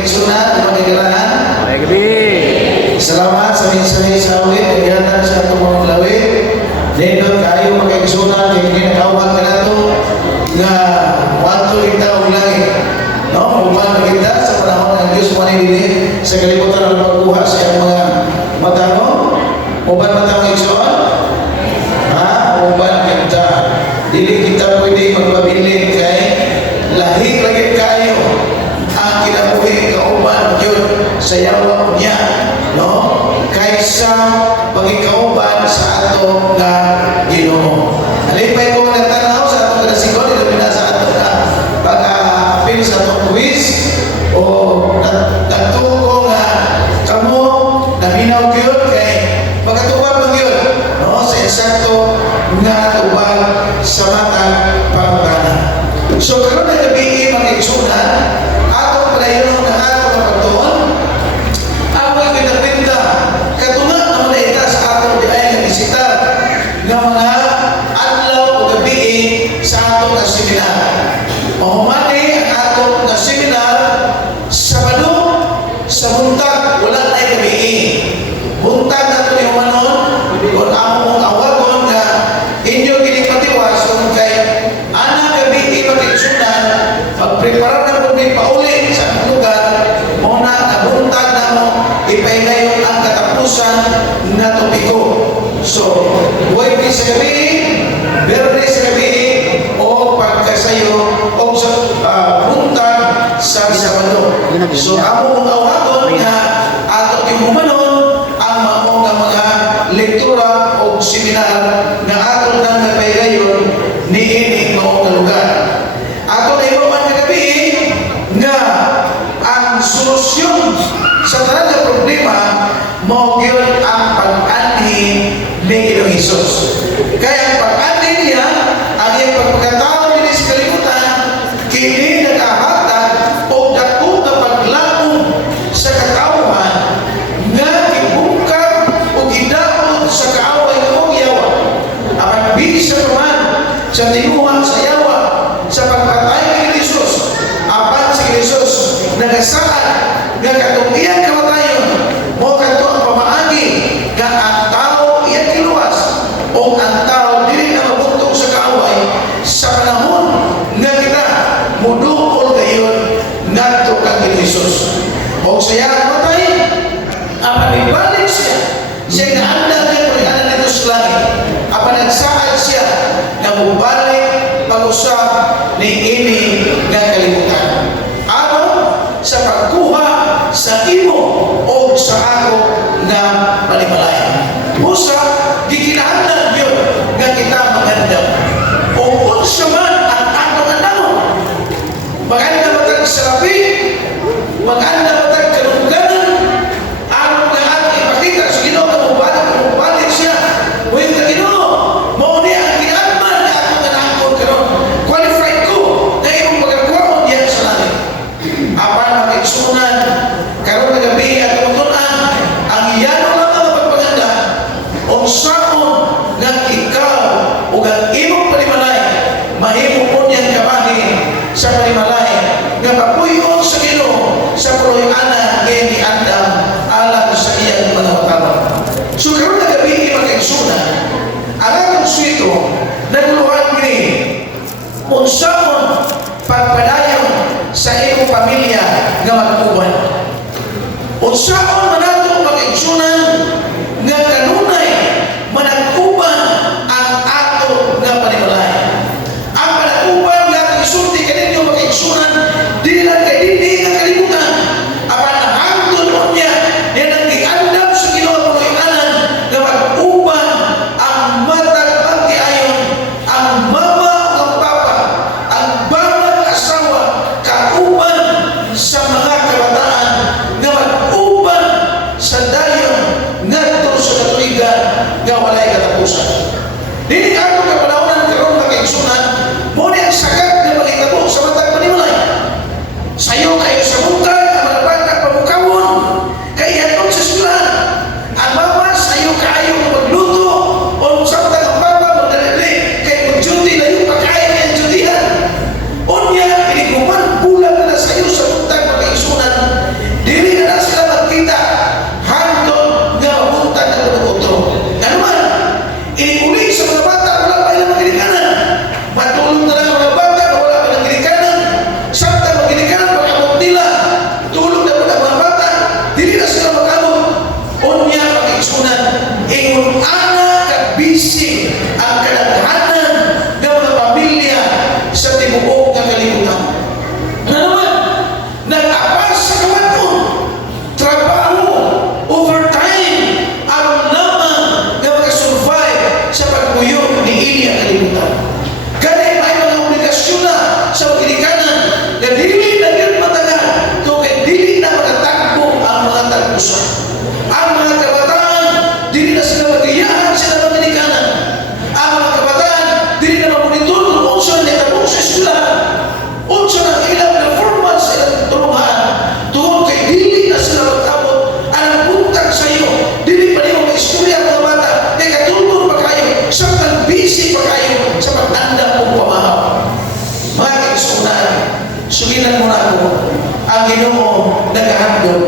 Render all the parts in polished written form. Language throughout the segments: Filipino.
magkaigsunan, magkagalahan. Salamat sa minsay sa awit, kagihatan sa itong mga lawit. Nindot kayo magkaigsunan, hindi nakawag ka na ito nga wato kita o langit. No? Upan kita sa panahon ng Diyos manilili sa kalibutan ng pagkuha sa iyong mga matano. Uban matang igsunan? Uban kita. Dili kita pwede magpabilin kay lahig lagi kayo ang kinabuhi kauban yun sa yawa niya, no? Kaysa pagikauban sa ato na Ginoo. Alipay ko nagtanaw sa ato na sigon, ilumina sa ato na pag-apil sa ato quiz o nagtuko nga kamo naminaw yun kay pagkatubag mo yun, no? Sa insakto nga tubag sa matang pangutana. So karon na gabi mag-igsunan atong palayon ng atong pagtuon ang mga kinapinta katuna naman na ita sa atong diay nga bisita nga mga adlaw o gabi sa atong na seminar. Mahumani ang atong na seminar Sabado sa buntag wala na gabi. Buntag na ito yung manon kung among awagon nga inyo ginipatiwas kung kay anak gabi mag-igsunan magprepara na po din pauli sa lugar muna nabuntag na mo ipahigayon ang katapusan na topiko. So, Huwebes sa gabi, Biyernes sa gabi, o pagkasayo o sa buntag sa Sabado. So, among awagon nga ato timumanon ang mga lektura o seminar na ato nang napahigayon ni ini noong lugar. Ato na ibaman kagabi nga ang solusyon sa tanan nga problema mao gyud ang pag-anhi ni Ginoong Hesus. Kaya ang pag-anhi niya ang iyang pagpakatao dinhi sa kalibutan kini nagahatag og dako nga paglaom sa katawhan nga gibungkag og gidaot sa kaaway nga mong yawa. Apan bisa man sa tinuha sa yawa sa pagpatay ni Jesus. Apan si Jesus nagasaad nga katong iyang kamatayon mo kadto ang pamaagi nga ang tao iyang kiluwas o ang tao dili na mabuntong sa kaaway sa panahon nga kita mudukol kayon ngadto kang Jesus. O sa iyang kamatay apan ibalik siya naanda kay pag-anan nito sa langit. Apan nagsaad siya na mubalik pag-usap ni ini nga kalibutan aron sa pagkuha sa imo o sa ako na palimalaya. Usa gikinahanglan yun nga kita magandam o unsa man ang atong andamon. Maganda matag sarapi, maganda matag kalungganan aron nga ato ipakita sa Ginoo na mubalik siya. Uy, ka Ginoo, mao ni ang ginagman na atong ganakon karon. Qualified ko na imong pagkakuha diyan sa langit. Apan mag-igsunan karon nga gabi at tungtunan ang iyano lang ang pagpaganda o saon nga ikaw ug ang imong palimalay mahimo po niyang kabahin sa palimalay nga papuyon sa Ginoo sa puloy-ana kay ni Adam alang sa iyang mga matawag. So karon nga gabi mag-igsunan ang atong swito naguluhan kini unsaon pagpadayon sa imong pamilya nga mag-uban. Unsaon man nato mag-igsunan nga kanunay manag-uban ang ato nga panimalay. Ang manag-uban nga atong isulti kaninyo mag-igsunan dili lang kay dili nga kalibutan. Apan ang hangtod mo niya yan ang giandam sa Ginoo puloy-anan nga mag-uban ang matag pagtiayon, ang mama ug ang papa, ang bangang asawa kauban sa mga kabataan nga mag-uban sugilan mo na ako ang Ginoo nagahandog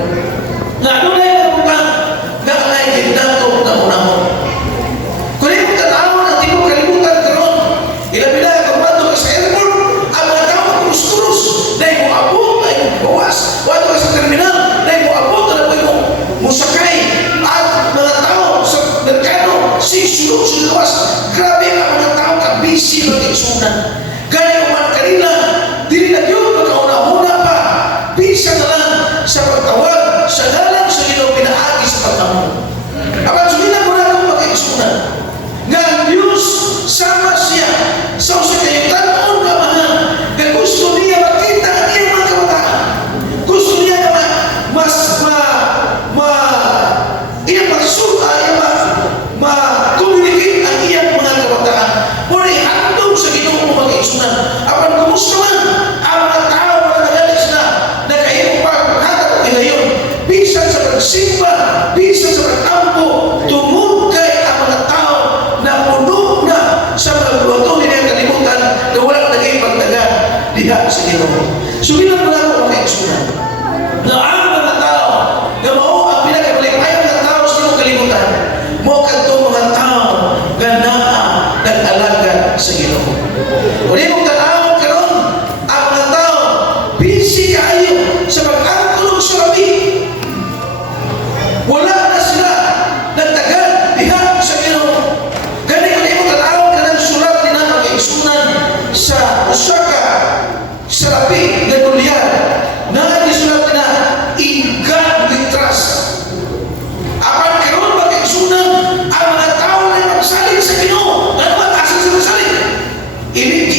nga dunay kabutang nga may ginato na muna mo. Kung imo tanaw ang tibuok kalibutan karon, ilabi na kung bato ka sa airport, ang mga tao kurus-kurus na imo abot, na imo bawas, wato ka sa terminal, na imo abot, na imo musakay, at mga tao sa merkado, sulong-sulawas, grabe ang mga tao ka-busy ng isunan. Kaya uman kanila, dili na yun, magkauna-una pa, bisa na lang sa pagtawag, sa ngalan sa Ginoo pinaagi sa pagtamo. Apan sumilan mo na akong magkaisunan. Nga ang Diyos sama siya sa usa kayo tanon nga mahal. Nga gusto niya makita ang iyang mga kabataan. Gusto niya na iyang magsuta, ma-communicate ang iyang mga kabataan. Muna ihandog sa Ginoo mo magkaisunan. Apan kumusta man ang mga tao na nagalit sila na kayo paghatag ngayon. Bisan sa pagsimba, bisan sa pagtampo, tumugkay ang mga tao na puno na sa mga buloto nila kalimutan na walang naging pagtaga diha sa Ginoo. Sumilan mo na ako mga isunan. Na ang mga tao na mao ang pinakamalipayang mga tao sa iyong kalimutan, mo kadtong mga tao na nag-alaga sa Ginoo. Kung di mong tanawon karon, ang mga tao busy kayo sa pag-antulog sa labi. Wala na sila nagtagal diha sa Ginoo. Gani kung di mo tanawon ka ng sulat ni na mag-isunan sa Osaka sa labi na Dulyan na isulat na in God we trust. Apan karon mag-isunan ang mga tao na magsalig sa Ginoo. Ano ba asa sa magsalig? Ini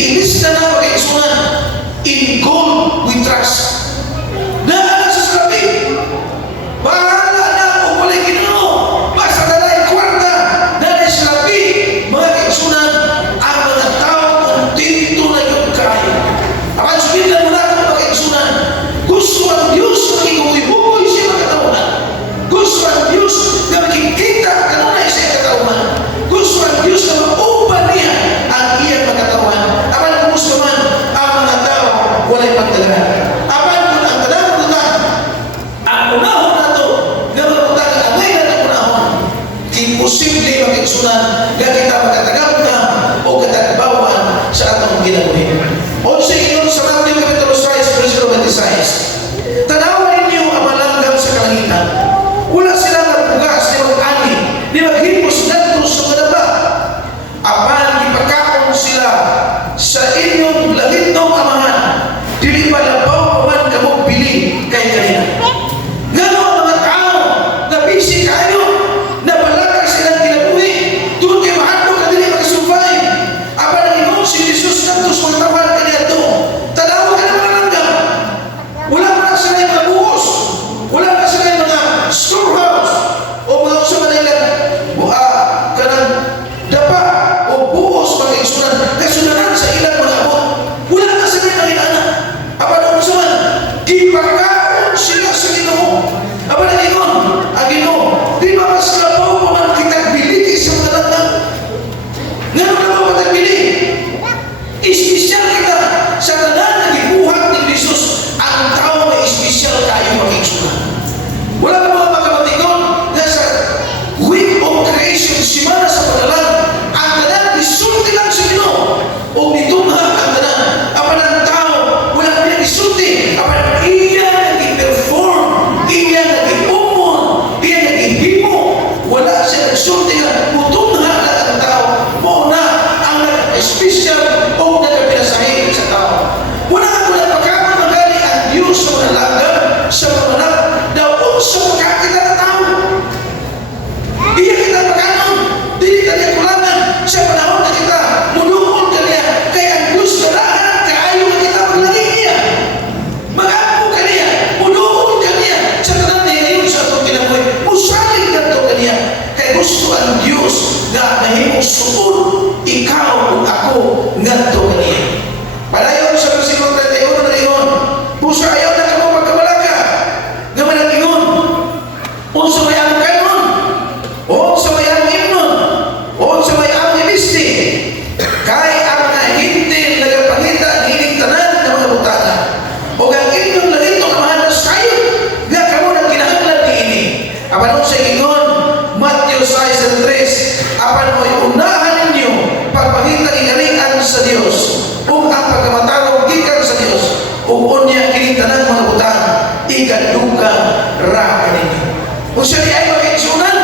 Ug unya kini tanang mga butang ikadugang ra kanini. Kung siya di ay makiksunan,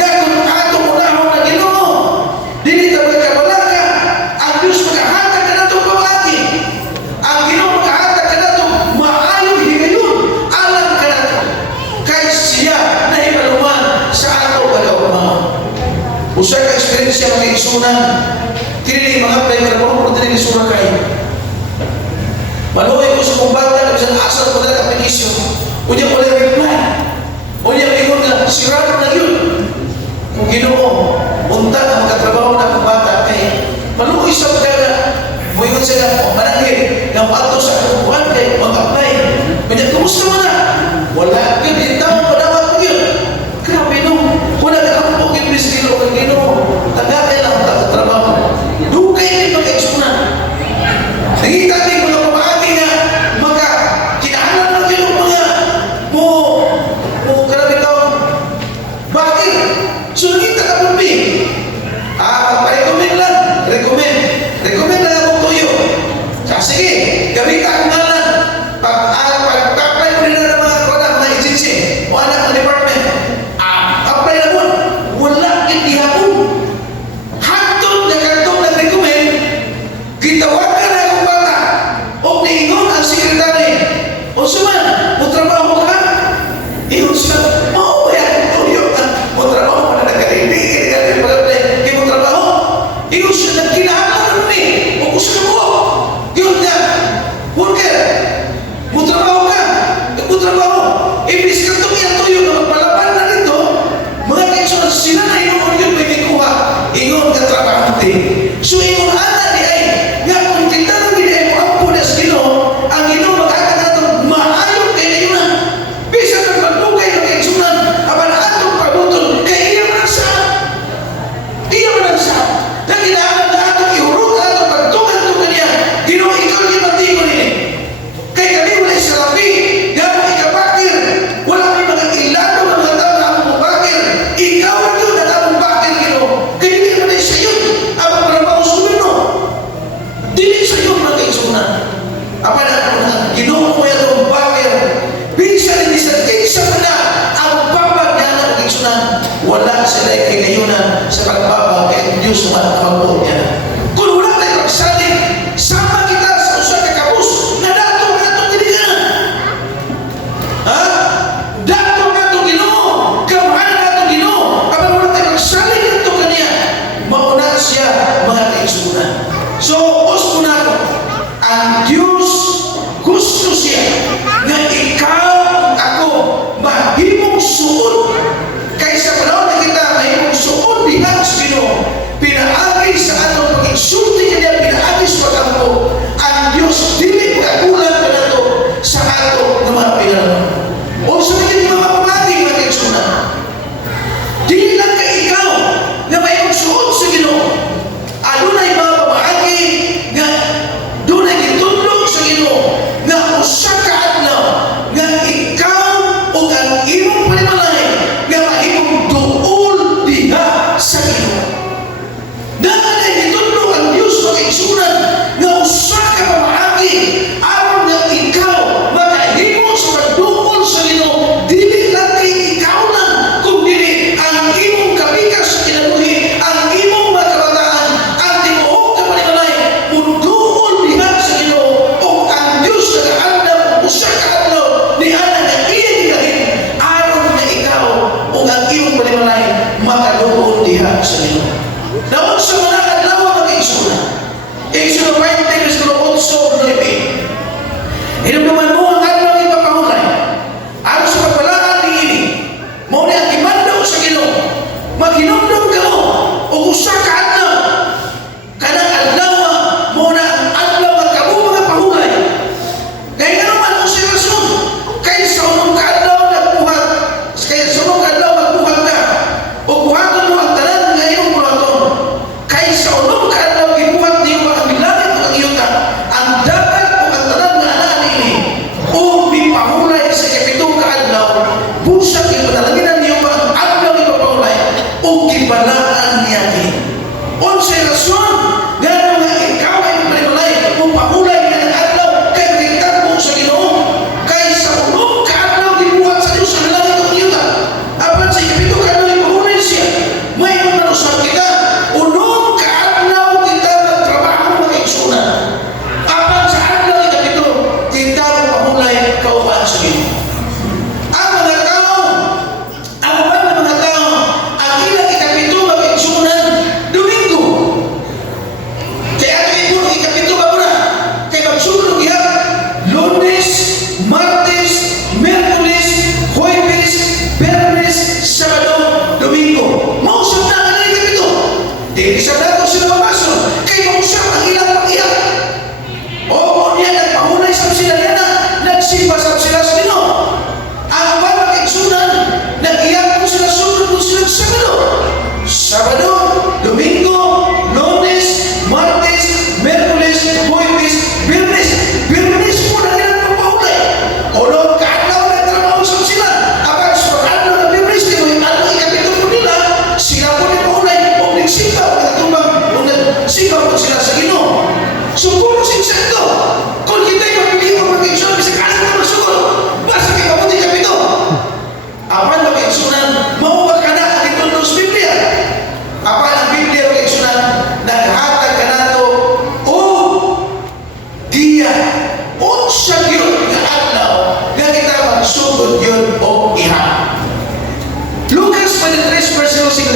gagawin atong unahon na Ginoo. Dili ta magkabalaga, ang Diyos maghahatag ka na itong pamati. Ang Ginoo maghahatag ka na itong maayong higayon. Alam ka na ito. Kay siya na ipaluman sa ato pagkaumahan. Usa ka eksperyensya mga isunan, kini mga pagkakaroon ko din isura kayo. Manuhay ko sa kong bata na isang asal ko na kapinisyo. Unya ko lang reply. Unya ko na sirado na yun. Kung Ginoo, unta na magkatrabaho na kong bata kay manuhay sa pagkaka. Muyon sila, manangin, ng pato sa kukuhan kay mag-apply. Kanya, kumusta mo na? Wala, hindi tao, panawag ko yun. Grabe nung, wala ka kong English Ginoo kay Ginoo. Tagakay lang ang trabaho. Dugay din mag-exponan. Nakita din mga pamahagi nga, kinahanglan lang yun mga mo karami taon. Bakit? So nakita ka po, magpa-recommend lang. Recommend lang akong tuyo. Sige, gawin ka akong ngalan. Pag-apply mo rin na ng mga agency o anak na department. Apply na mo. Wala, hindi hapon. Hantod na kantong nag-recommend, gitawagan na akong bata. O niingon ang sekretary. O suman, mo trabaho ka? Iyon siya, ba yan? Mo trabaho ka na nagkalilig. Kaya mo trabaho? Iyon siya, nagkinahanglan mo o gusto mo? Yun na, worker, mo trabaho ka? Mo trabaho? Ibis ka itong iyatuyo na magpalaban na nito, mga kaisunan, sila na inuon yun may kuha. Ingon ka trabaho din. So ingon ana di ay, nga kung tintanong di ay mo ang punas Ginoo, ang Ginoo magkakata na itong maayong kay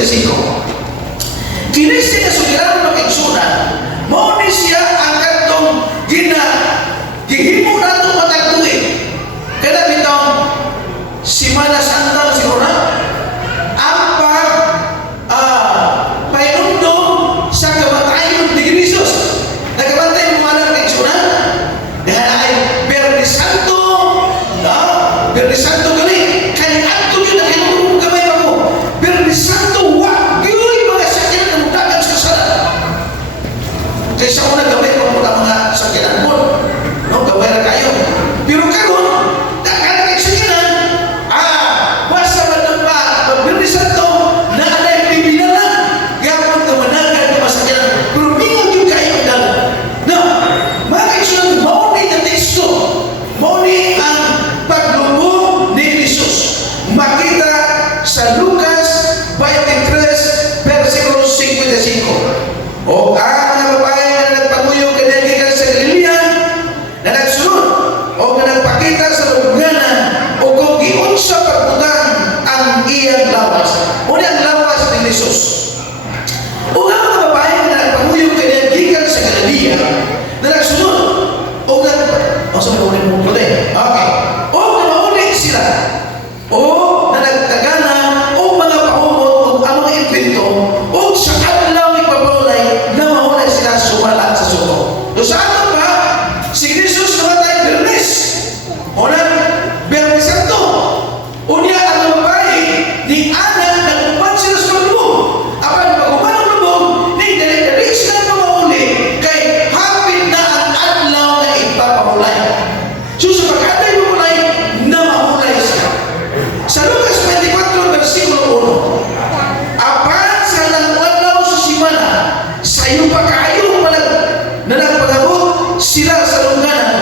5:5. Kini siya sugiranon ng igsunan, mao ni siya ang kadtong gihimo nato matagtuig. Kada bitong Semana Santa siguro na ang painundong sa kamatayon ni Jesus. Nagabantay mo malang ng igsunan. Dahil ay Biyernes Santo, Biyernes Santo gali, kani ato yun ang hinulong kamay ako. Biyernes Santo, wag yun mga sakyan na mutagan sa sala. Kaysa ko nagabay ko mula mga sakyanan mo, no, gabay na kayo. Pero karon, nagkalang sakyanan, basta man pa, Biyernes Santo, na alay pibinalan, gapon ka managan ng masakyanan. Pero mingon yung kayo ang no, mga kaisunod, mauni na teksto, mauni ang paglubog ni Jesus. Makita sa Lucas 23, versikulo 55. O ang mga babae na nagpanguyog kanilang sa Galilea, na nagsunod, o na nagpakita sa lubunganan, o kung giunsa pagbutang ang iyang lawas. O ang lawas ni Jesus. O ang mga babae na nagpanguyog kanilang sa Galilea, na nagsunod, sabi ko ulit mo tuloy. Okay. O naulit sila. O na nagtagana, o mga paumot, o ang mga impinto, o sa adlaw ni Pabulay, na mahulay sila sumalat sa suko. So sa ato pa, si Jesus namatay Biyernes. O na, Biyernes Santo. O niya ang babae, ni Ana, nagpupan sila sa lubog. Apan pag-uman ang lubog, ni dali-dali sila mahuli, kay hapit na ang adlaw na ipapahulay. So sa pagkatay mahulay, na mahulay siya. Sa Lucas 24, versikulo 1, apan sa nangwadlaw sa simana, sayo pa kayo na nagpagabot sila sa lungganan,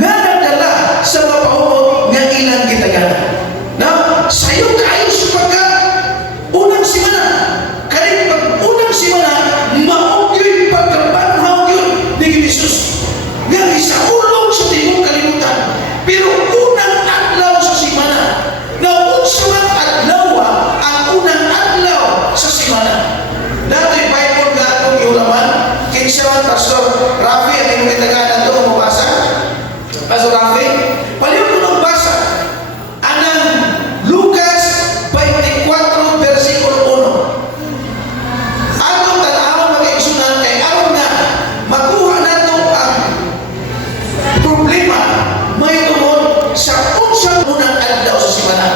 nga nagdala sa mga paumot nga ilang gitagana. Now, sayo kayo sa unang simana. Kaya unang simana, maugyo'y pagkabanhaw yun ni Jesus. Nga isaulong sa timong kalimutan. Pero unang adlaw sa simana, na unsa adlaw ang unang adlaw sa simana. Dato'y Bible nga itong iulaman, kinsa Pastor Rafi, ang inyong itaganan ito, mabasa. Pastor Rafi, paliw ko nung basa, anang Lucas 24, versikulo 1. Atong tanawang mag-igsunan kay aron nga makuha nato ang problema may tungod sa unsang unang adlaw sa simana.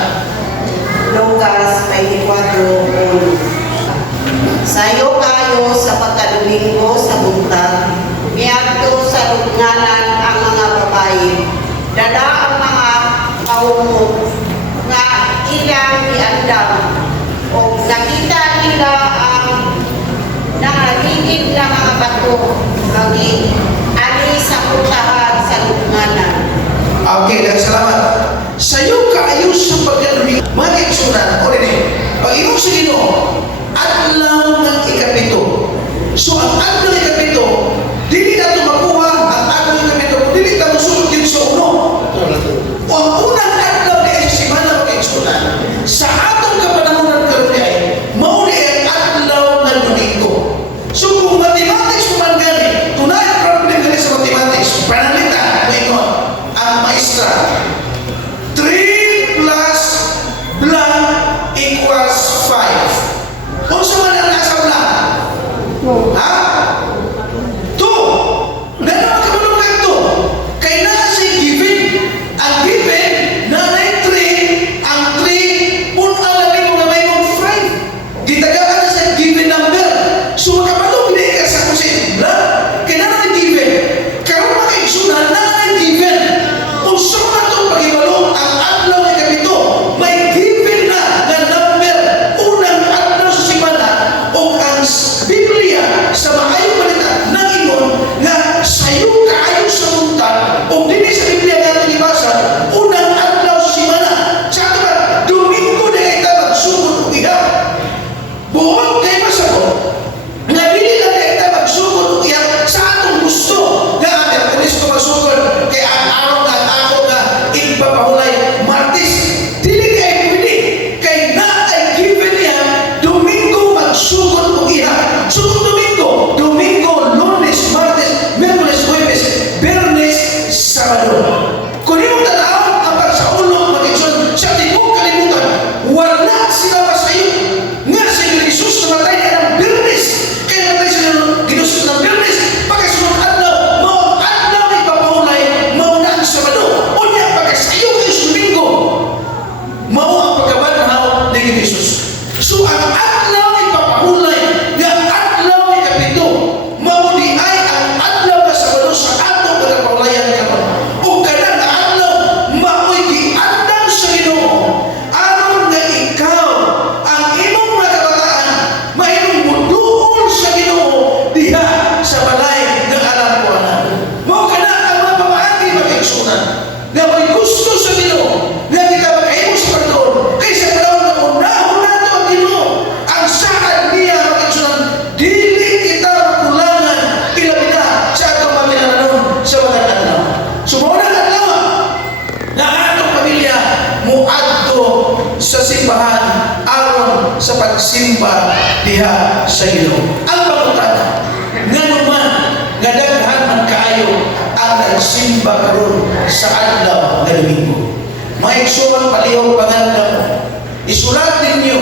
Lucas 24:1. Sayo kayo sa pagkadomingo sa buntag, miadto sa lubnganan ang mga babae, dala ang mga kaumog nga ilang iandam, o nakita nila ang nangagigid na mga bato, magi ani sa puntahan sa lubnganan. Okay, salamat. Sayo kayo sa pagkadomingo. Mga kaigsunan, o rin pag-inom sa Ginoo, adlaw ng ikapito. So ang adlaw ng ikapito, dili na ito makuha ang adlaw ng ikapito, dili na musulot din sa uno. O ang unang adlaw na sa simana ng kaigsunan, sa atong kapanahonan karon ay mauli ang adlaw ng Domingo. So kung mathematics man gani, tunay problem gani sa mathematics, panalita, mayroon ang maestra. 3 plus blank equals 5. Kung sa man ang nasa blank? Ha? 2. Meron ang kabulong ng 2. Kaya na si given. Ang given, na may 3, ang 3, punang labi mo na may 5. Gitagaan na sa given number. So makapalong hindi ka sa kusin blank. Kaya na given. Karoon makaigsunan na given. Kung sa man Sabado. Kung iyong tanaw ang pagsaulong mag-igsoon sa tibok kalibutan, wala sila masayo nga si Jesus namatay ka ng Birnes, kaya namatay sila ginusos ng Birnes, pagkasunod adlaw mao adlaw ni papahulay mao na ang Sabado, unya pagkasayo kay Domingo mao ang pagkabanhaw ni Jesus. So ang adlaw ni papahulay nga adlaw ni kapito mao di ay ang adlaw nga Sabado sa atong pagkapahulayan karon. O kanang adlaw mao'y giandam sa Ginoo aron nga ikaw ang imong mga kabataan mahimong muduol sa Ginoo diha sa balay ng alam ko anak. Mao kana ang mga pamaagi mag-igsunan nga may gusto sa Ginoo nga kita makahimo sa pagtuon kaysa panahon na unahon nato ang Ginoo ang saan niya mag-igsunan dili kita makulangan ilabi na sa atong paminananon sa mga adlaw. So mao na adlaw na atong pamilya muadto sa simbahan aron sa pagsimba diha sa Ginoo. Ang pangutana nganuman nga daghan man kaayo ang nagsimba karon sa adlaw nga Domingo. Maigsuon palihog pangalan mo. Isulat ninyo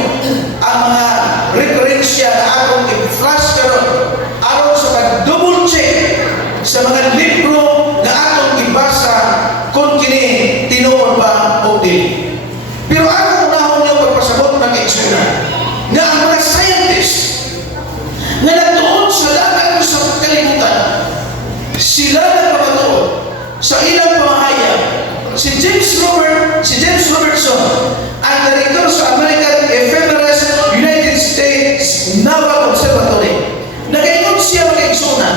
ang mga referensya na akong i-flash karon aron sa pag-double check sa mga libro na atong ibasa kung kini tinuod ba o dili. Pero ako unahon niyo pagpasabot ng eksuna nga ang mga scientists nga nagtuon sa dagat sa kalibutan sila nagpapatuon sa ilang pamahayag. Si James Robertson ang direktor sa American Ephemeris United States Naval Observatory. Nagaingon siya mag-igsuna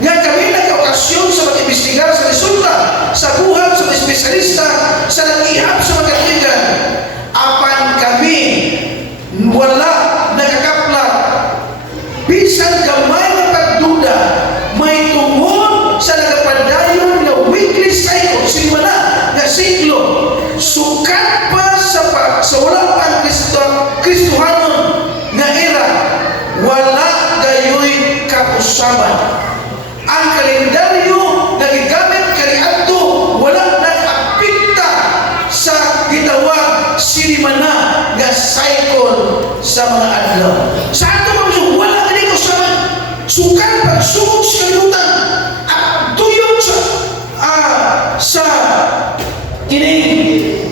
nga kami nagka-okasyon sa mag-imbestigar sa resulta sa buhat sa mga espesyalista sa nag-ihap sa mga katigan. Apan kami wala nakakaplat bisan gamay na pagduda may tungod sa nagapadayon na weekly cycle simana na siklo sukat pa sa wala pang Kristohanon nga era wala gayoy kausaban. Ang kalendaryo na gigamit kaniadto wala nag-apekta sa gitawag sinimana nga cycle sa mga adlaw. Sa ato mga wala gani kausaban. Sukat pagsugod sa kalibutan at tuyok sa kining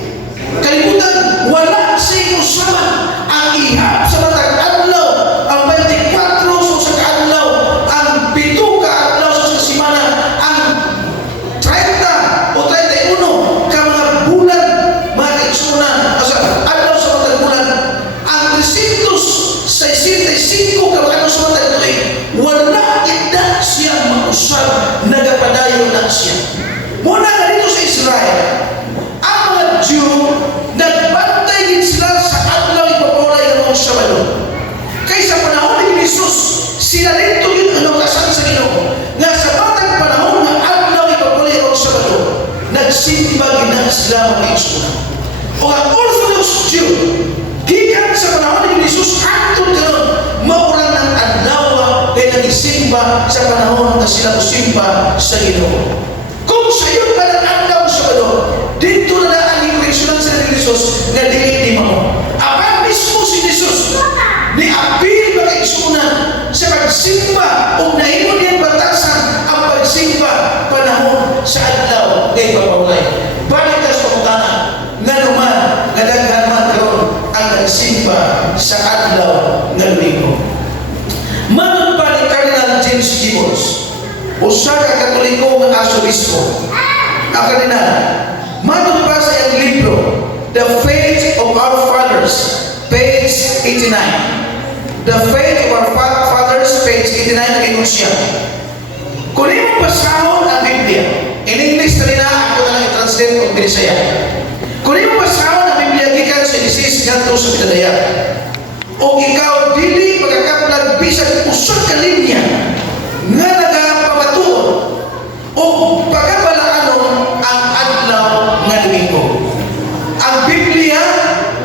kalibutan wala sa kausaban. Ang ihap sa matag adlaw ang 24 sa kaadlaw ang 7 kaadlaw sa semana ang 30 o 31 ka mga bulan mga kaigsunan sa adlaw sa matag bulan ang 365 ka mga adlaw sa matag tuig wala ida siya mausab nagapadayon lang siya. Muna nga dito sa Israel ang mga Jew nagbantay din sila sa adlaw ipapulay ng mga Sabado. Kaysa panahon ni Jesus, sila dito yun ang nakasan sa Ginoo. Nga sa batang panahon ng adlaw ipapulay ng mga Sabado, nagsimba ginang sila mga igsunan. O ang Orthodox Jew, gikan sa panahon ni Jesus, atong karon mauran ng adlaw kaya nagsimba sa panahon na sila musimba sa Ginoo. Kung sa iyo pa ng adlaw Sabado, dito na ang igsunan sa Jesus nga dili di mo. Apan mismo si Jesus ni apil mag-igsunan sa pagsimba o nahimo niyang batasan ang pagsimba panahon sa adlaw kay papawalay. Balik sa pangutana nga naman nga daghan man karon ang nagsimba sa adlaw nga Domingo. Manon pa ni Cardinal James Gibbons, usa ka Katoliko nga asobispo. Ang kardinal manon pa sa iyang libro The Faith of Our Fathers, page 89. The Faith of Our Fathers, page 89, nag-ingon siya. Kung iyong basahon ang Biblia, in English na rin ako na lang i-translate kung Binisaya. Kung iyong basahon ang Biblia, gikan sa Isis, ganto sa Bidadaya. O ikaw, dili magkakaplag bisag usap ka linya nga nagapamatuon o pagkabalaanon ang adlaw nga Domingo. Ang Biblia,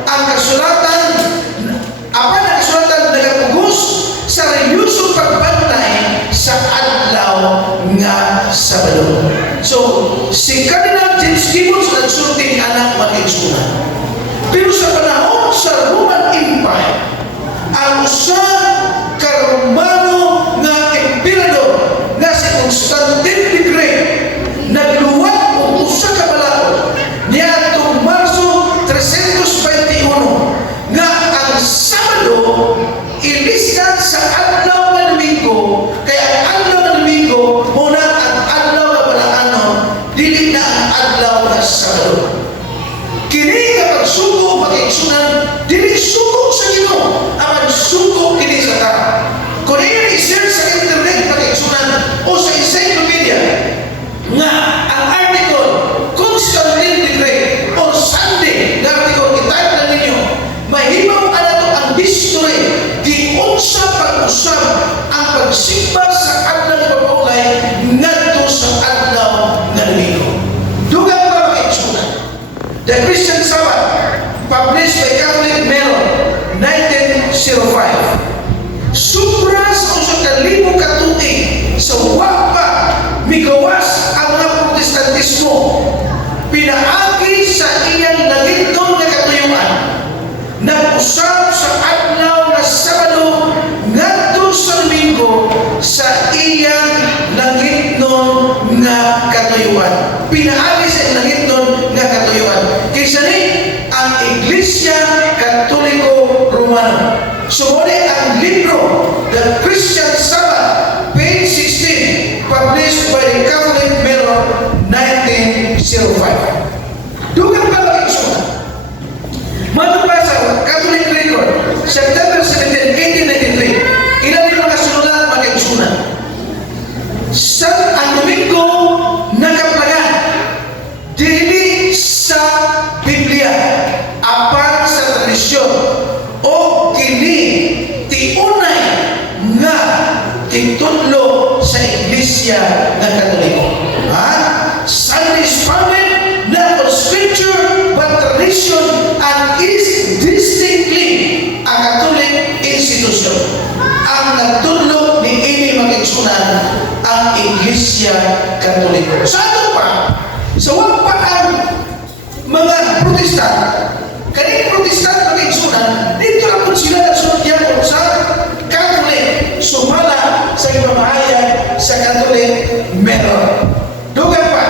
ang kasulatan, apan ang kasulatan nagapugos sa relusong pagbantay sa adlaw nga Sabado. So, si Cardinal James Gibbons nagsulti ni anak makaigsunan. Pero sa panahon sa Roman Empire, ang usa ka Romano nga emperador nga si Constantine the Great nagluwat og usa ka balaod niadtong Marso 321 nga ang Sabado ilisdan sa adlaw nga Domingo, kaya ang adlaw nga Domingo muna ang adlaw nga balaanon dili na ang adlaw nga Sabado. Kini nga pagsugo makaigsunan dili sugo sa Ginoo, apan sugo kini sa tao. Kung iyon i-share sa internet makaigsunan o sa encyclopedia nga ang article Constantine the Great o Sunday nga article i-type na ninyo, mahibaw na to ang history di unsa pag-usab ang pagsimba sa adlaw nga pagpaulay ngadto sa adlaw nga Domingo. Dugang pa makaigsunan. The Christian Sabbath, published by Catholic Mirror, 1905. Sobra sa usang kalibong katuig sa wapa migawas ang mga Protestantismo. Pinaagi sa iyang langitnon na katuyuan. Nag-usab sa adlaw na Sabado ngadto sa Domingo sa iyang langitnon nga katuyuan. Pinaagi sa iyang langitnon nga katuyuan. Kaysa ni ang Iglesia Katoliko Romano. Sumuli ang libro The Christian Sabbath, page 16, published by the Catholic Mirror, 1905. Dugang pa mag-igsunan. Matupad sa Catholic Record, September 17, 1893, ilan yung mga sununan at mag-igsunan. Sa ang Domingo nakaplagan dili sa Biblia apan sa tradisyon o kini tiunay nga titudlo sa Iglesia ng Katoliko. Sunday is founded not on scripture but tradition and is distinctly a Catholic institution. Ang nagtudlo ni ini mag-igsunan ang Iglesia Katoliko. Sa ano pa? Sa wapa ang mga Protestant, kaning Protestant mag-igsunan, dito lang po sila nagsunod yan sa Catholic, sumala sa ibamahayag sa Catholic Mirror. Dugang pa,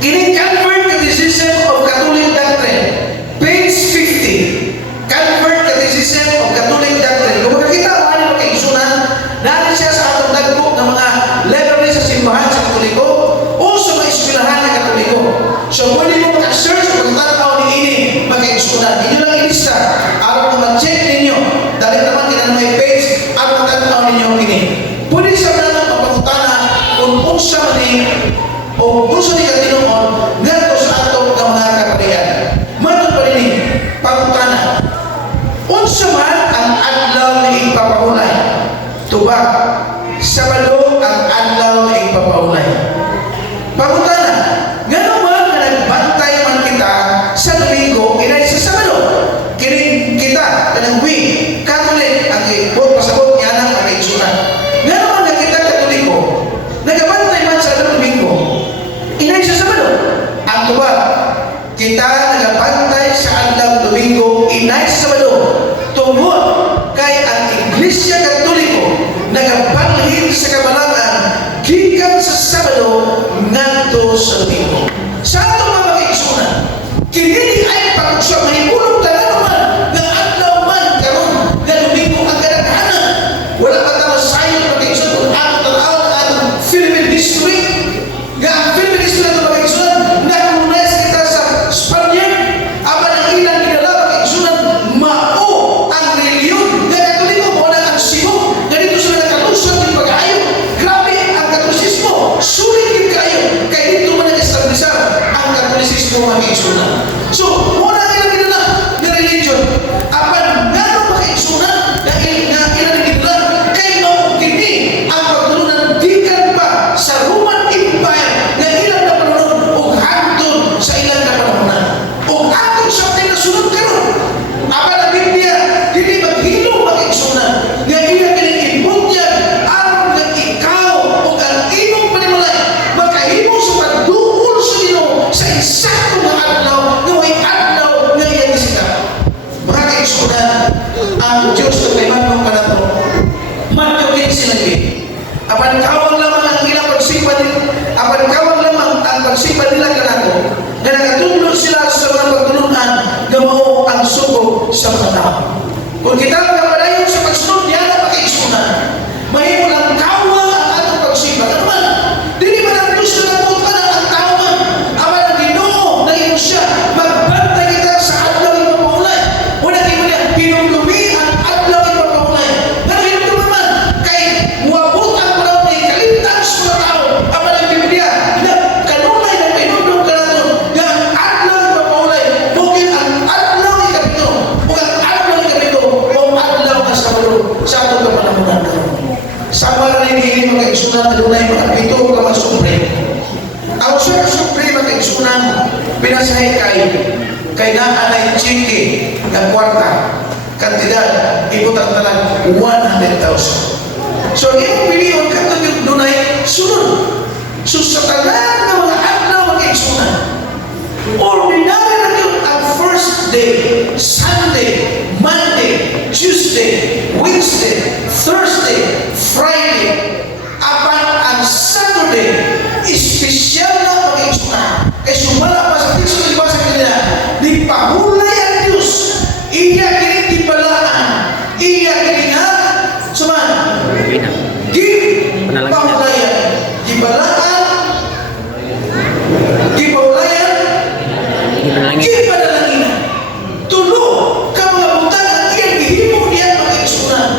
kining Calvert Catechism of Catholic Doctrine, page 50. Calvert Catechism of Catholic Doctrine. Kung makakita ang ano mag-igsunan, natin siya sa atong dagpo ng mga library sa simbahan sa Katoliko o sa mga eskwelahan ng Katoliko. So, pwede mo mag-search kung tataw ni ini mag-igsunan. Inyo lang ilista. Araw na mag-check ninyo. Dahil naman kina may page, araw na tataw ninyo ini. Pwede sa mga mapagutana kung unsa man ni o unsa ni katinuon ngadto sa atong mga kaparian. Matod pa rin pagutana. Unsa man ang adlaw na ipapahulay? Tubag, Sabado ang adlaw na ipapahulay. Pagutana, ngano man na nagbantay man kita sa Domingo inay sa Sabado? Kining kita kanang Catholic ang pasabot niya ng pag-igsunan. Ngano man na kita Katoliko nagabantay man sa Domingo inay sa Sabado? Ang tubag, kita nagabantay sa adlaw Domingo inay sa Sabado. Tungod kay ang Iglesia Katoliko nagabalhin sa kabalangan gikan sa Sabado ngadto sa Domingo. Sa atong mga mag-igsunan, kini ay pag-usab mahimulog na naman nga adlaw man karon nga Domingo ang kadaghanan. Wala pa tayo sayon mag-igsunan kung atong tanaw ang atong Philippine history. Nga ang Philippine history na mag-igsunan nakunas kita sa Spaniard. Apan ang ilang ginala mag-igsunan mao ang reliyon nga Katoliko mo na ang sibok nga dito sila nakalusot ng pag-aayo. Grabe ang Katolisismo. Sulit din kayo. Kaya dito man nag-establishar ang Katolisismo mag-igsunan. So, muna ilang ginala na religion. Apan nga mag-igsunan na ilang ginala kay mao kini ang pagtulunan gikan pa sa Roman Empire na ilang na panahon o hangtod sa ilang na panahonan. O atong sa ating nasunod karon. Apan ang Biblia, hindi maghilo mag-igsunan nga ilang kinigibutyan aron nga ikaw o ang imong panimalay makahimo sa pagduwa nako nga nakatulog sila sa mga pagtulunan nga mao ang sugo sa mga tao. Kung kita magpadayon sa pagsunod niya na pag-iisunan, mahimo lang kawa ang atong pagsimba. Ano man, dili man ang gusto na po ka na ang kawa. Aman ang Ginoo na iyong siya, magbantay kita sa adlaw ng pagpaulay. Una kayo niya, hinumdumi ang adlaw ng pagpaulay. Pero hinumdumi naman, kay muabot ang panahon ni kalintang sa mga tao. Aman ang Biblia, na kanunay na pinumdum ka na ito, na ang adlaw ng pagpaulay, mungkin ang adlaw ng kapito, o ang adlaw ng kapito, o adlaw na sa ulo, sa atong kapanamunan ko. Sama rin hindi mag-igsunan na dunay mga pito ka masupre. Ang siya supre mag-igsunan, pinasahay kay naanay chiki ng kwarta, kantidad, ibutang talang 100,000. So, yung piliyon ka ito dunay sunod. So, sa talang na mga adlaw mag-igsunan, ordinary na yun ang first day, Sunday, Monday, Tuesday, Wednesday, Thursday, Friday, apan ang Saturday, espesyal na pag-igsunan. Kaya sumala pa sa Kristo, iba sa kanila, di pahulay ang Diyos, iya kinitibalaan, iya kiningan, suman, di pahulayan, di balaan, di pahulayan, di padalanginan. Tulo ka mga butang ang iyang gihimo niya pag-igsunan.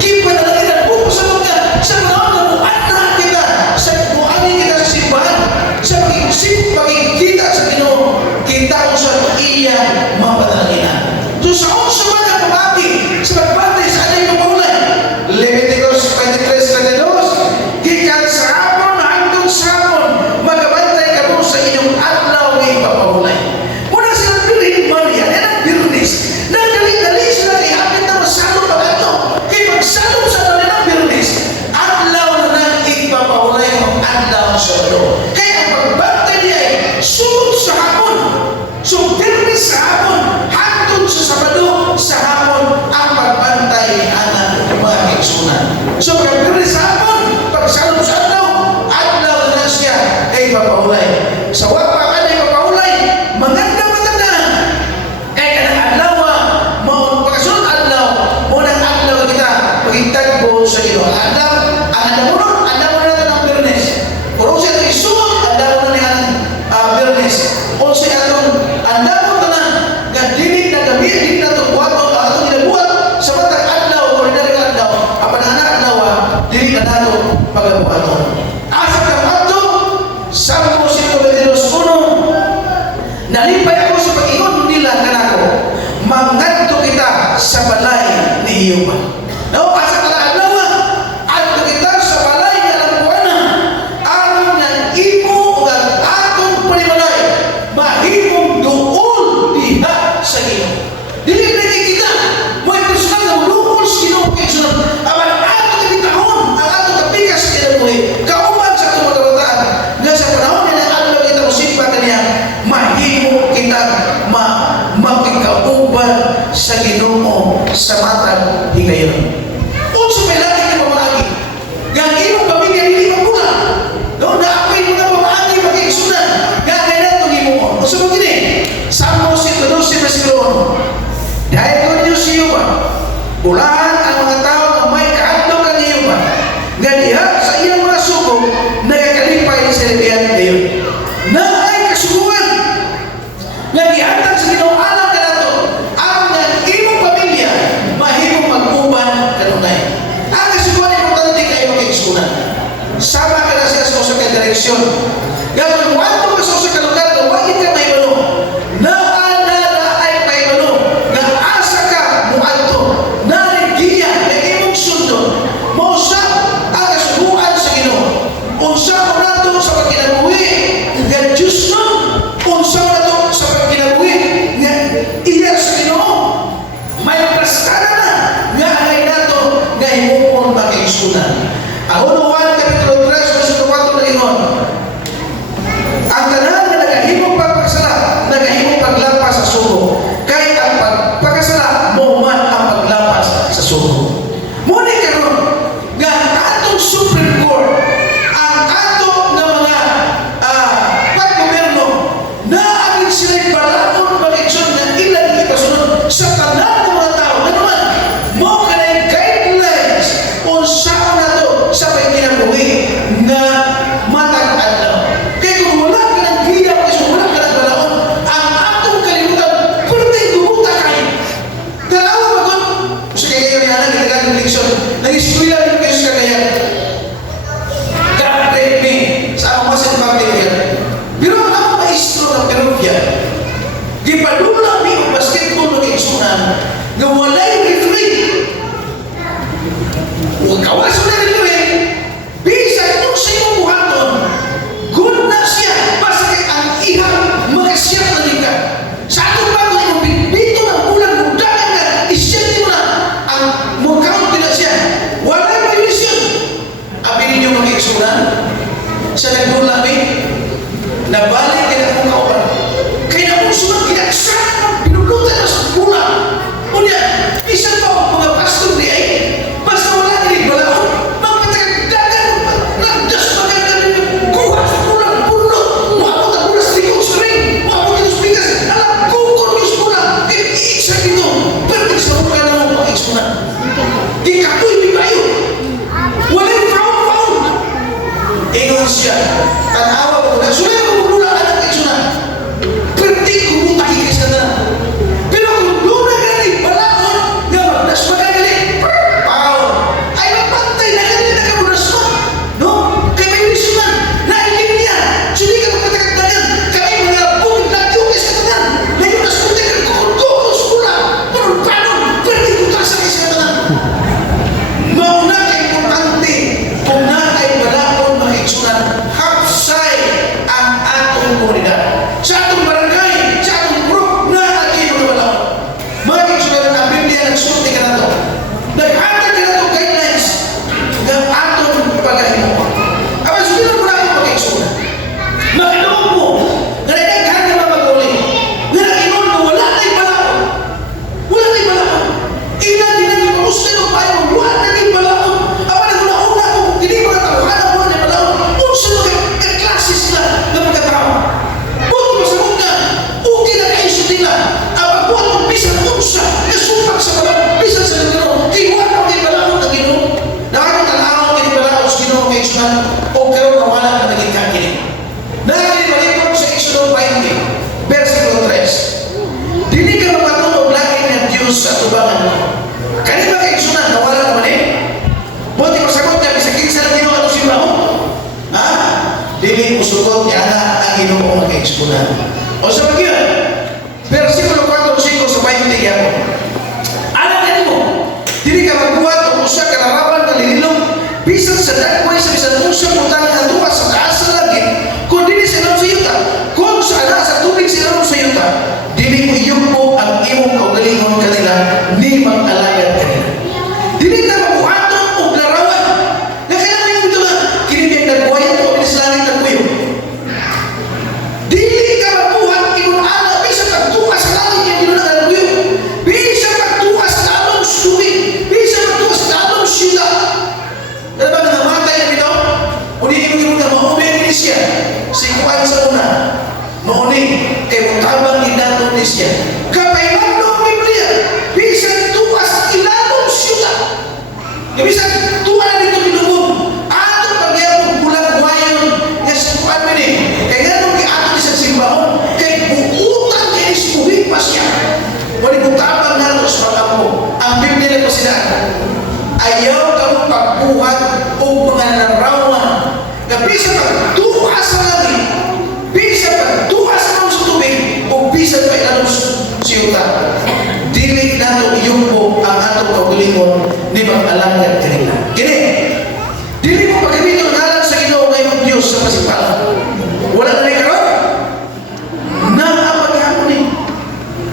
Di padalanginan po sa mga sa panahon na muadlahan kita, sa muadlahan kita sa simbahan, sa pagkikita sa Ginoo, kita ko sa iya mapadalanginan. So sa unsa man ang pamagi sa pagbantay sa ating pagpaulay, Leviticus 23:32, gikan sa hapon hangtod sa hapon, magabantay kamo sa inyong adlaw ng pagpaulay. Muna silang bilhin man yan, yan ang birnis. Nagdali-dali sila kay hapit na masalong pag-ato. Kay magsalong sa kanilang birnis, adlaw na nang ipapahulay ang adlaw sa ulo. Kaya ang pagbantay niya ay sunod sa hapon. So, birnis sa hapon, hangtod sa Sabado sa hapon, ang pagbantay anak mga kaigsunan. So, pag birnis sa hapon, pagsalong sa adlaw, adlaw na nang siya ay ipapahulay. Sa wapa ka na ipapahulay, maganda-maganda. Kaya kanang adlaw, pagkasunod adlaw, munang adlaw kita, magintagbo sa Ginoo. Adlaw, ang adlaw mo natin ang birnis. Kung siya ito isunod, adlaw mo na ang birnis. Kung siya itong adlaw mo ito na, dinig na gabi, dinig na itong buhat mo, itong nilabuhat, sa matang adlaw, ordinary adlaw, ang pananganak adlaw, dinig na nato pagabuhat mo. Asa kang ato, Salmo 1:1, nalipay ako sa pag-ingon nila kanako, mangadto kita sa balay ni Jehova. No, asa ka adlaw, adto kita sa balay ni Alampuana, aron nga imo ug ang atong panimalay mahimong duol diha sa Ginoo. Dili na kita mo personal na duol sa Ginoo kay sunod. Aban ato kitahon ang ato kapikas kinabuhi. Kauban sa atong mga kabataan nga sa panahon na adlaw kita musimba kaniya, mahimo kita makikauban sa Ginoo sa matag higayon. Unsa may lagi na pamagi? Nga imong pamilya dili magmula. No, naapay mo na pamagi pag-igsunan. Nga kaya itong imuon. Unsa mo gini? Salmo 1:12, dahil ko niyo si Jehova, ulahan ang mga tao na may kaadlaw kang Jehova, nga diha sa iyang mga suko, nagakalipay sa libihan ngayon. Na ay kasuguan, nga gihatag sa Ginoo alam ka nato, ang imong pamilya, mahimong mag-uban kanunay. Ang kasuguan, importante kayo mag-igsunan. Sama ka na siya sa usa ka direksyon. Gawin mo ka sa usa ka lugar, gawin ka may balo. Naanala ay may balo. Nga asa ka muadto, narigiya, na imong sundon. Mausa ang kasuguan sa Ginoo. Unsa mo nato sa pagkinabuhi, nga Diyos nun. Unsa mo nato sa pagkinabuhi, nga iya sa Ginoo. May prastada na, nga alay nato, nga himupon mag-igsunan. Ang 1 Kapitulo 3, verso 4 na ingon, ang Gipadula ni og basketball ng igsunan nga walay referee. Ug kawas na rin yun eh. Bisan kung sa iyong buhaton, good na siya. Basta kay ang ihang mag-siyap na rin ka. Sa atong bago yung dito ng ulang mundangan na isyan mo na ang mukhaon din na siya. Walay violation. Abin ninyo mga igsunan, sa nagdula ni, nabalik ka na kung kauban. Kaya kung sunod kinaksan, pinulutan na sa kulang. Unya, isa pa ang mga pastor di ay, basta wala din balaon, magpatagdagan, nagdas magandang kuha sa kulang, pulot, maabot ang kulang sa likong string, maabot ang speakers, alam, kukon yung kulang, isa dito, permit sa kulang na mo pag-isunan. Di kapoy, di bayo. Walang found. Ingon siya, tanawa ko na, sulit mo mula ka ng kaisunan. Perti kung makikis ka na. Pero kung doon na ganit, balakon, nga magdas magalit, power, ay mapantay na ganit na kamunas mo. No? Kaya may misunan, nailim niya, sili ka magpatagdagan, kaya mga bukid na yukis ka na. Ngayon na sulit ka kukos kulang, pero paano, perti kung tasa kayo sa tanan. Mauna ka importante, kung na ay balakon makikisunan, hapsay ang atong komunidad. Sa atong barangay, sa atong group, na lagi mga balakon. Mga kikisunan ang Biblia nagsulti ka na ito. Naghatag ka na ito guidelines ng atong pagahimo. Aba, sulinan mo na ako mga kikisunan. Makinuog mo, na nagkaghan na mamaguli, na nakinuog mo, wala tayong balakon. Wala tayong balakon. Ilan din ang ipamusta ng payo, wala tayong balakon. Aba, naguna-una ko, kung hindi mga tawahan mo na balakon, unsa mga kaklase sila na magkatao. Buto mo sa mga, okay na kaisip nila. Aba, buwan mo, bisan unsa, nasupak sa balakon, bisan sa Ginoo. Iwan mo kay balakon na Ginoo. Nakakatanaw kay balakon sa Ginoo kay Isunan, o karoon na wala na naging kakini. Nakakibalik ko sa Exodus 20, versikulo 3. Dili ka mapatulog lagi ng Diyos sa tubangan mo. Kanina kay Isunan, nawala ka man eh. Buti masagot niya, bisa kinsa na Ginoo at simba mo. Ha? Dili mo sugot niya na ang Ginoo ng Exodus. O sa bagyan, versikulo 4, 5 sa 20 yan mo. Alam ka mo, dili ka magbuhat o usa ka larawan ka linilong, bisan sa dagway sa bisan usa putang na duwa sa taas sa langit, kung dili sa ilong sa yuta, kung sa ala sa tubig sa ilong sa yuta, dili mo iyumpo ang imong kaugalingon kanila, ni mag-alagad kanila. Dili ta mabuhaton o larawan, na kailangan yung ito na, kinibig nagbuhayan o binislanit ng buyo. Dili ka mabuhat, imong ala, bisa pagtuwa sa langit yung ginunang ng buyo. Bisa pagtuwa sa lalong tubig, bisa pagtuwa sa lalong sila. Ano ba nangamatay na bitaw? Uni mo na maunay ni siya. Sikuan sa una. Mauni kay mutabang inato ni siya. Kapay mandong Biblia. Bisan tuwas ilalong sila. Bisan tuwa na dito binubog. Ato pagyapong bulang buhayon. Nga sikuan mo ni. Kaya nga nung ato ni sa simbahon. Kay buutan kaya isimuhin pa siya. Wali mutabang na sa mga mo. Ang Biblia na sila. Ayaw kang pagbuhat o mga larawan na bisa pagtuwa sa langit, bisa pagtuwa sa mga tubig, o bisa pa ilalong siyuta. Dili nato iyumpo ang atong kaugalingon ni mag-alangad kanila. Kini, dili mo paggamit ang ngalan sa Ginoo ngayong Diyos sa pasipalan. Wala na rin karon? Naapagyahan ni.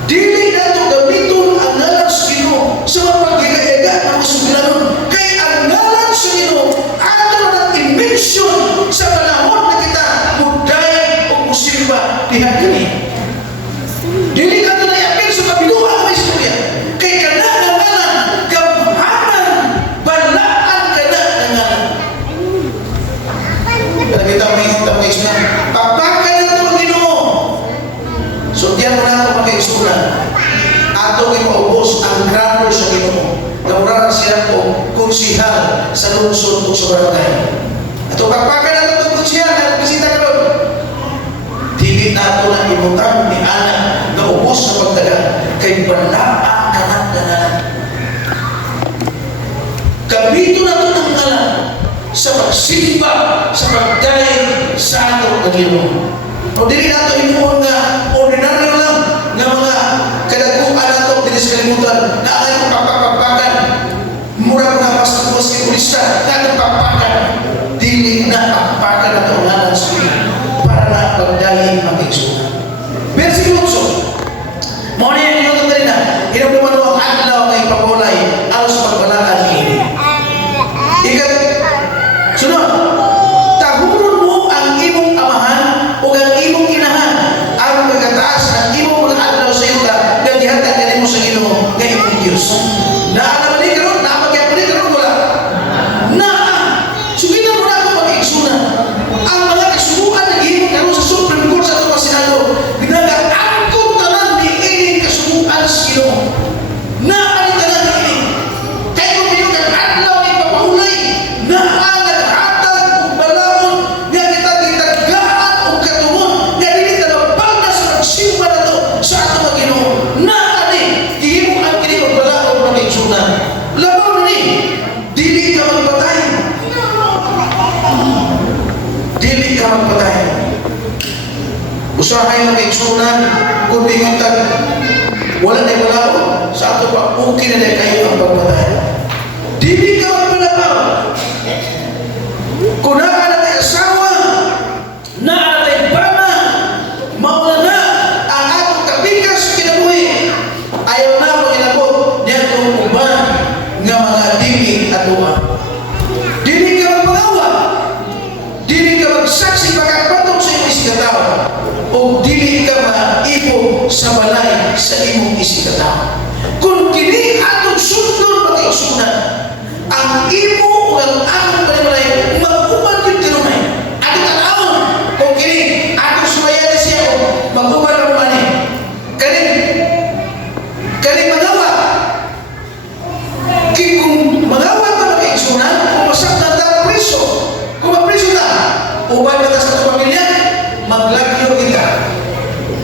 Dili nato gamiton ang ngalan sa Ginoo sa mga paghigayaga ng kasuglanon. Kaya ang ngalan sa Ginoo ato na i-mention sa panahon na kita muday o musimba diha kini. Dili nato na yapin sa kabiluan ng istorya. Kay kana ang ngalan gamhanan balaan kana ang ngalan. Kaya kita mo istorya. Papakan na ito ang Ginoo. So diyan mo na ito mga-istorya. Ato ipaubos ang grado sa Ginoo. Nawala siya po konsihal sa lungsod o sa barangay. Ato pagpakan na ito konsihal na bisita ka doon. Dili na ito na imutang ni anak na ubos sa pagdaga kay balaan kanan-kanan. Gabito na ito ng ngalan sa pagsimba, sa pagdaig sa ato ng Ginoo. O dili na ito inuon nga ordinaryo lang nga Diyos. Naalaman ni karon, napagyan mo ni karon wala. Suginan mo na ako mag-iksuna. Ang mga kasubukan na gihimo karon sa Supreme Court sa itong Senado, ginagaangkong tanan ni ining kasubukan sa Ginoo. Naani tanan ni ining. Kaya kung pinungan adlaw ay papahulay, naghatag o balaon, nga kita gitagaan o katungon, nga dili ta mapalda sa magsimba na to sa atong mga Ginoo. Naani, gihimo ang kini o balaon na mag-iksuna. Labaw ni, dili ka magpatay. Dili ka magpatay. Usahay na kaigsunan, kung bingutag, wala na wala sa ato pa, okay na na kayo ang pagpatay. Dili ka magpalabaw. Kung naa na tayo asawa, naa na tayo bana, mauna na ang atong kapikas kinabuhi. Ayaw na maginabot niya itong uban nga mga dili at uban. Dili ka magpangawa. Dili ka magsaksi pagkakatong sa iyong isikataw. O dili ka maipo sa balay sa imong isikataw. Kung kini atong sundon mag-iusunan, ang imo o ang atong panimalay, mag-uban yung tinumay. Atong tanawon, kung kini atong sumayan siya o mag-uban na umani. Kaning magawa. Kung magawa ka mag-iusunan, kung masak na ta priso, kung mapriso ta, uban ka sa itong pamilya, maglagyo kita.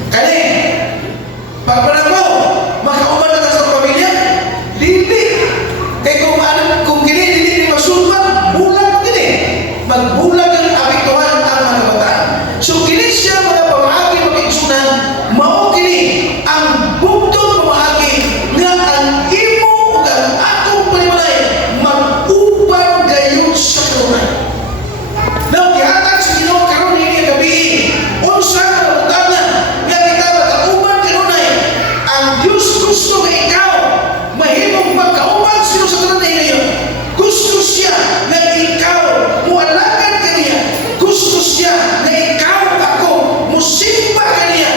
Kani, pagpanang mo, makauban na sa pamilya, dili. Kaya kung kini, dili masulman, bulag kini. Magbulag ang apektuhan ang mga kabataan. So, kini siya mga pamahagi mag-iusunan, mao kini ang buktong pamahagi nga ang imo o ang atong panimalay mag-uban gayon sa kanunay. Now, gihatag sa Ginoo karon ini gabi. Unsa ka utana nga kita magkauban kanunay. Ang Dios gusto nga ikaw mahimong magkauban sino sa kanunay ngayon. Gusto siya nga ikaw mualagan kaniya. Gusto siya nga ikaw ako musimba kaniya.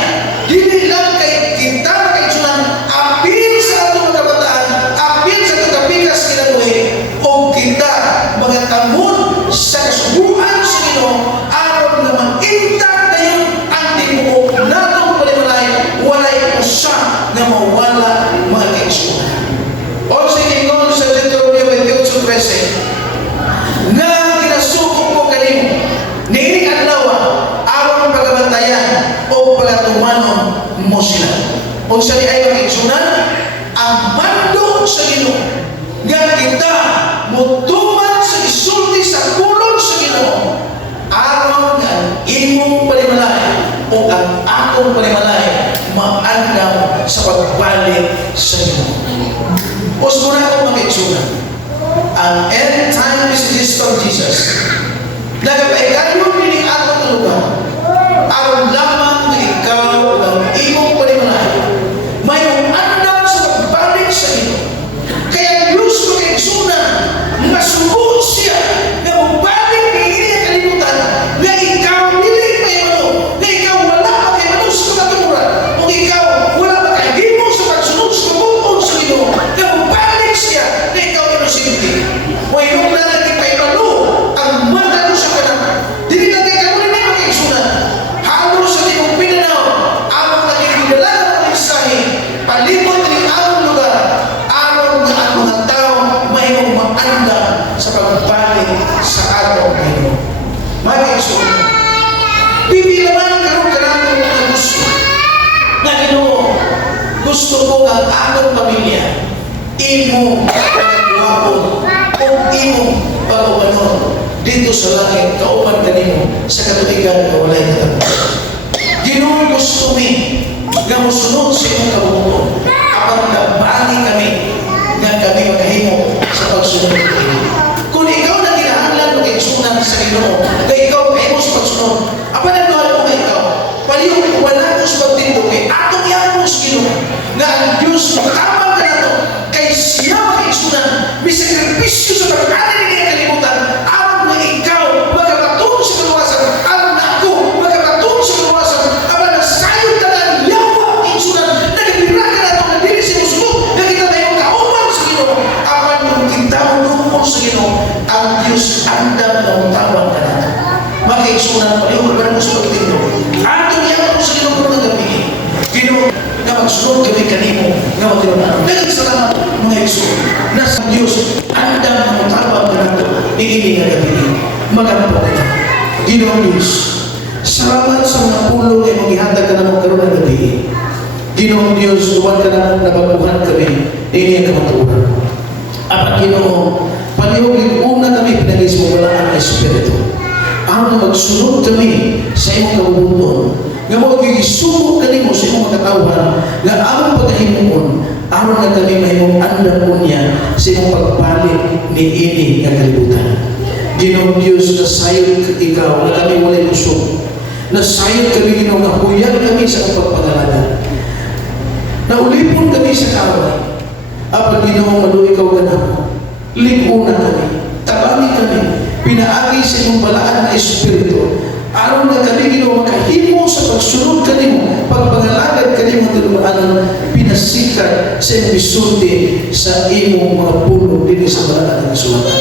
Dili lang kay kita kay sunan apil sa atong mga kabataan, apil sa atong kapikas kinabuhi o kita mga tamon sa kasubuan sa Ginoo aron nga mag-intag dayon ang tibuok natong panimalay walay usa nga mawala mga kaigsunan. O sa ingon sa Deuteronomio 28:13 nga ginasukop ko kanimo niining adlaw aron pagabantayan o pagatumanon mo sila. Unsa di ay mga kaigsunan ang mando sa Ginoo nga kita mutuman sa isulti sa kulong sa Ginoo aron nga ang imong panimalay o ang akong panimalay maandam sa pagbalik sa Ginoo. Usmuna akong mga kaigsunan, ang end time messages from Jesus nagapaigayon nining atong lugar aron lamang nga ikaw ang imong panimalay may andam sa pagbalik sa Ginoo. Kaya ang Diyos ko kaigsunan masuot siya na magbalik ni inyong kalimutan na ikaw nili may mano, na ikaw wala magkaimanon sa katumuran o ikaw wala magkaibimo sa pagsunod sa kabuton sa Ginoo na magbalik siya na ikaw inusinti. Wainong na naging kaibalo ang mata mo sa kanang dili lang kay kanunin may magkaigsunan halos sa timong Mindanao ang naging bidalagan ng mensahe palibot ng among lugar aron nga ang mga tao mayroong maanda sa pagbalik sa atong Ginoo. Mga kaigsunan, pipilaman karon kanang mga gusto na Ginoo, gusto ko ang akong pamilya imong pagkuhapon o imong pag-ubanon dito sa langit kauban kanimo sa katuigan nga walay katapusan. Ginoo, gusto mi nga mosunod sa imong kabubuton apan nabali kami nga kami makahimo sa pagsunod kanimo. Kung ikaw na kinahanglan mag-igsunan sa Ginoo kay ikaw kahimo sa pagsunod apan nagduhal mo kay ikaw palihog wala mo sa pagtindog kay atong iyan sa Ginoo nga ang Diyos makamang ka na to kay siya mag-igsunan may sakripisyo sa pag-alin niya kalimutan aron na ikaw magkapatun sa kaluwasan aron na ako magkapatun sa kaluwasan apan na sayod tanan yawa igsunan nagibira ka na to na dili sa musulog na kita na yung kaon magsunod kami kanimo nga matinunan. Salamat mga Isus. Nasa Diyos, andang matabang ka nato, iini nga gabi. Magampo ka na. Ginoong Diyos, salamat sa mga pulong ay maghihatag ka na mo karoon ng gabi. Ginoong Diyos, duwan ka na nabaguhan kami, iini ang kamaturan. At Ginoo, palihog una kami pinagis mo wala ang Espiritu. Ang magsunod kami sa imong kabubuton, nga mo gigisubok kanimo sa imong katawhan, nga ang pagkahimuon, aron na kami mahimong andam unya sa imong pagpalit ni ini nga kalibutan. Ginoong Diyos, nasayod ikaw na kami walay kusog. Nasayod kami, Ginoo, nga huyag kami sa pagpangalanan. Naulipon kami sa kaway. Apan Ginoo, malu ikaw ganamo. Lipunan kami, tabangi kami, pinaagi sa imong balaan na Espiritu. Aron na kami, Ginoo, makahimo sa pagsunod kanimo, pagpangalagan kanimo, tinulaan, pinasikat sa imong bisulti sa imong mga puno din sa balaan ng kasulatan.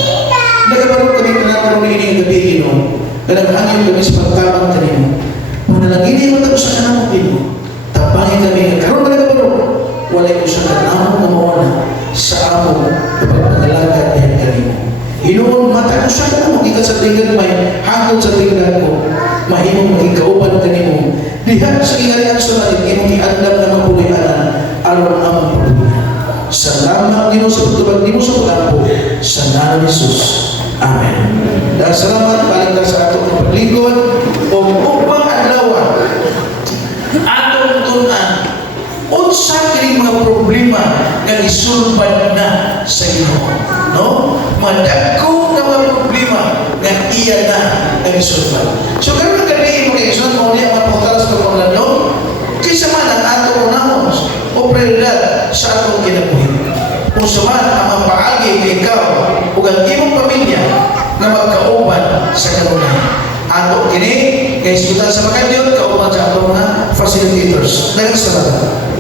Nagabarog kami pinagkaroon ni ining gabi, Ginoo, na naghangin kami sa pagtabang kanimo. Panalangin mo tayo sa kanamo, Ginoo. Tabangi kami, nagkaroon na nagabarog, walay ko sa kanamo na mawala sa among pagpangalagan niya kanimo. Hinoon, mata ko sa kanamo, ikat sa tinggan may hangod sa tinggan ko, mahimong magigaupan kanimo. Diha sa ingarihan sa natin, imong iandam na mapulianan, aron among pagpulian. Salamat Ginoo sa pagtubag nimo sa paglampo, sa ngalan ni Jesus. Amen. Dan salamat paling sa atong paglingkod o upang adlaw atong tunan unsa kining mga problema nga isulbad na sa Ginoo, no? Madagko nga mga problema nga iya na ang isulbad. So karon gabi mo kay Ginoo mo niya maputas ko kung lalo kaysa man ang atong unahon o prioridad sa atong kinabuhi. Kung saman ang mapaagi kay ikaw ug ang imong pamilya nga magkauban sa kanunay. Ato kini kay iskutan sa makadiyot kauban sa atong mga facilitators. Daghang salamat.